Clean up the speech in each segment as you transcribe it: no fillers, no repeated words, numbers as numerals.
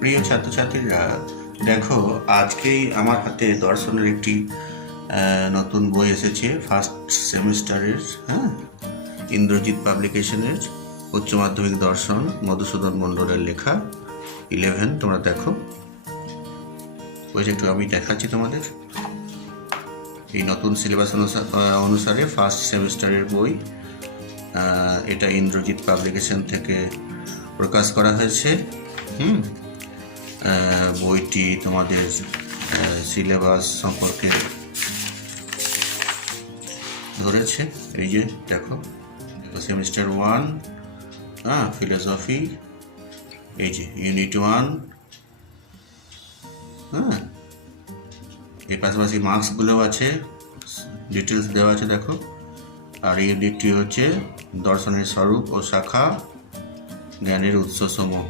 প্রিয় ছাত্রছাত্রীরা, দেখো আজকেই আমার হাতে দর্শনের একটি নতুন বই এসেছে ফার্স্ট সেমিস্টারের, হ্যাঁ, ইন্দ্রজিৎ পাবলিকেশনের উচ্চ মাধ্যমিক দর্শন, মধুসূদন মণ্ডলের লেখা 11। তোমরা দেখো বইটা একটু আমি দেখাচ্ছি তোমাদের। এই নতুন সিলেবাস অনুসারে ফার্স্ট সেমিস্টারের বই, এটা ইন্দ্রজিৎ পাবলিকেশন থেকে প্রকাশ করা হয়েছে। বইটি তোমাদের সিলেবাস সম্পর্কে ধরেছে। এই যে দেখো, সেমিস্টার 1, ফিলোসফি, এই যে ইউনিট 1, এর পাশাপাশি মার্কসগুলো আছে, ডিটেলস দেওয়া আছে দেখো। আর ইউনিটটি হচ্ছে দর্শনের স্বরূপ ও শাখা, জ্ঞানের উৎসসমূহ,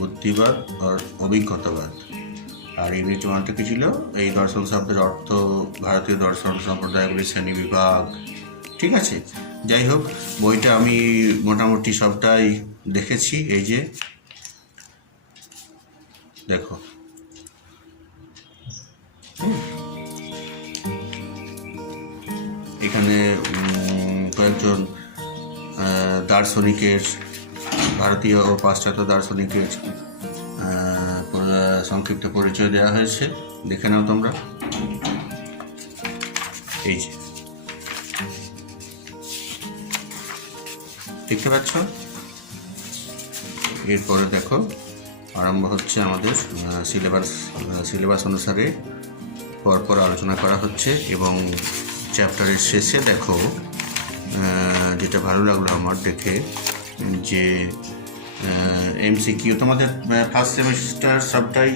বুদ্ধিবাদ আর অভিজ্ঞতাবাদ। আর ইউনিট 1টা কি ছিল? এই দর্শন শব্দের অর্থ, ভারতীয় দর্শন সম্প্রদায়গুলির শ্রেণী বিভাগ। ঠিক আছে, যাই হোক, বইটা আমি মোটামুটি সবটাই দেখেছি। এই যে দেখো, এখানে কয়েকজন দার্শনিকের, ভারতীয় ও পাশ্চাত্য দার্শনিকের সংক্ষিপ্ত পরিচয় দেওয়া হয়েছে, দেখে নাও তোমরা। এই যে দেখতে পাচ্ছ। এরপরে দেখো আরম্ভ হচ্ছে আমাদের সিলেবাস অনুসারে পরপর আলোচনা করা হচ্ছে। এবং চ্যাপ্টারের শেষে দেখো, যেটা ভালো লাগলো আমার দেখে, যে এমসিকিউ, তোমাদের ফার্স্ট সেমিস্টার সবটাই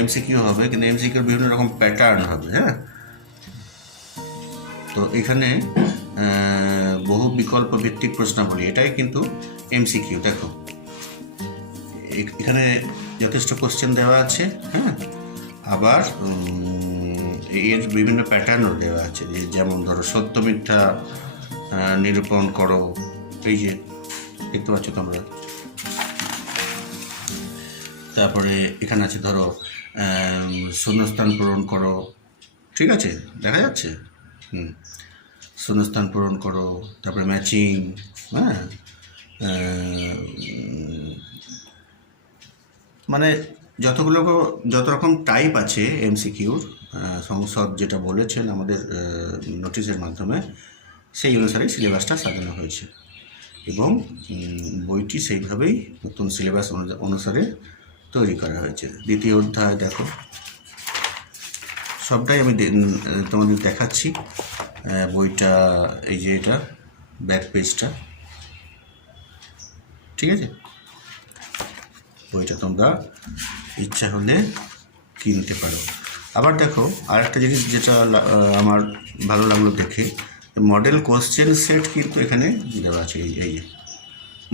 এমসিকিউ হবে, কিন্তু এমসিকিউর বিভিন্ন রকম প্যাটার্ন হবে। হ্যাঁ, তো এখানে বহু বিকল্প ভিত্তিক প্রশ্নাবলী, এটাই কিন্তু এমসিকিউ। দেখো এখানে যথেষ্ট কোশ্চেন দেওয়া আছে, হ্যাঁ, আবার এর বিভিন্ন প্যাটার্নও দেওয়া আছে। যেমন ধরো সত্য মিথ্যা নিরূপণ করো, এই যে দেখতে পাচ্ছ তোমরা। তারপরে এখানে আছে ধরো শূন্যস্থান পূরণ করো, ঠিক আছে, দেখা যাচ্ছে, শূন্যস্থান পূরণ করো। তারপরে ম্যাচিং, হ্যাঁ, মানে যত রকম টাইপ আছে এমসিকিউর, সংসদ যেটা বলেছেন আমাদের নোটিশের মাধ্যমে, সেই অনুসারে সিলেবাসটা সাজানো হয়েছে। এবং বইটি সেইভাবেই নতুন সিলেবাস অনুসারে তৈরি করা হয়েছে। দ্বিতীয় অধ্যায় দেখো, সবটাই আমি তোমাদের দেখাচ্ছি। বইটা এই যে, এটা ব্যাক পেজটা, ঠিক আছে। বইটা তোমরা ইচ্ছা হলে কিনতে পারো। আবার দেখো আরেকটা জিনিস যেটা আমার ভালো লাগলো দেখে, মডেল কোশ্চেন সেট কিন্তু এখানে দেওয়া আছে। এই যে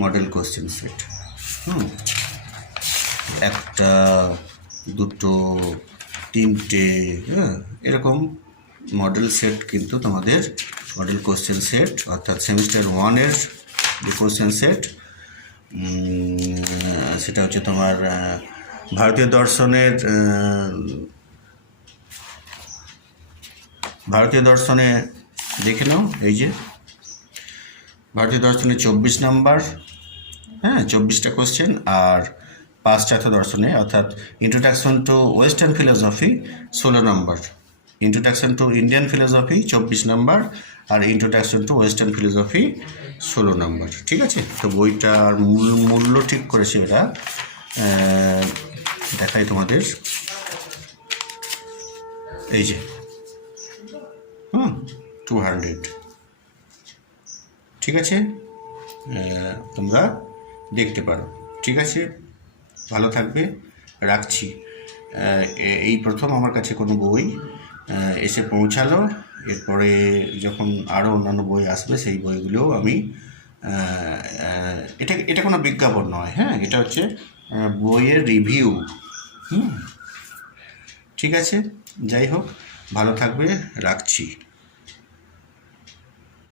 মডেল কোশ্চেন সেট, একটা, দুটো, তিনটে, এরকম মডেল সেট কিন্তু তোমাদের, মডেল কোশ্চেন সেট, অর্থাৎ সেমিস্টার 1-এর যে কোশ্চেন সেট, সেটা হচ্ছে তোমার ভারতীয় দর্শনে দেখে নাও। এই যে ভারতীয় দর্শনে 24 নাম্বার, হ্যাঁ, 24টা কোশ্চেন। আর পাশ্চাত্য দর্শনে, অর্থাৎ ইন্ট্রোডাকশন টু ওয়েস্টার্ন ফিলোসফি 16 নম্বর, ইন্ট্রোডাকশন টু ইন্ডিয়ান ফিলোসফি 24 নম্বর, আর ইন্ট্রোডাকশন টু ওয়েস্টার্ন ফিলোসফি 16 নম্বর। ঠিক আছে, তো বইটার মূল্য ঠিক করেছে এরা, দেখাই তোমাদের। এই যে 200, ঠিক আছে, তোমরা দেখতে পারো। ঠিক আছে, ভালো থাকবে, রাখছি। এই প্রথম আমার কাছে কোনো বই এসে পৌঁছালো। এরপরে যখন আরও অন্যান্য বই আসবে, সেই বইগুলোও আমি, এটা কোনো বিজ্ঞাপন নয়, হ্যাঁ, এটা হচ্ছে বইয়ের রিভিউ। ঠিক আছে, যাই হোক, ভালো থাকবে, রাখছি।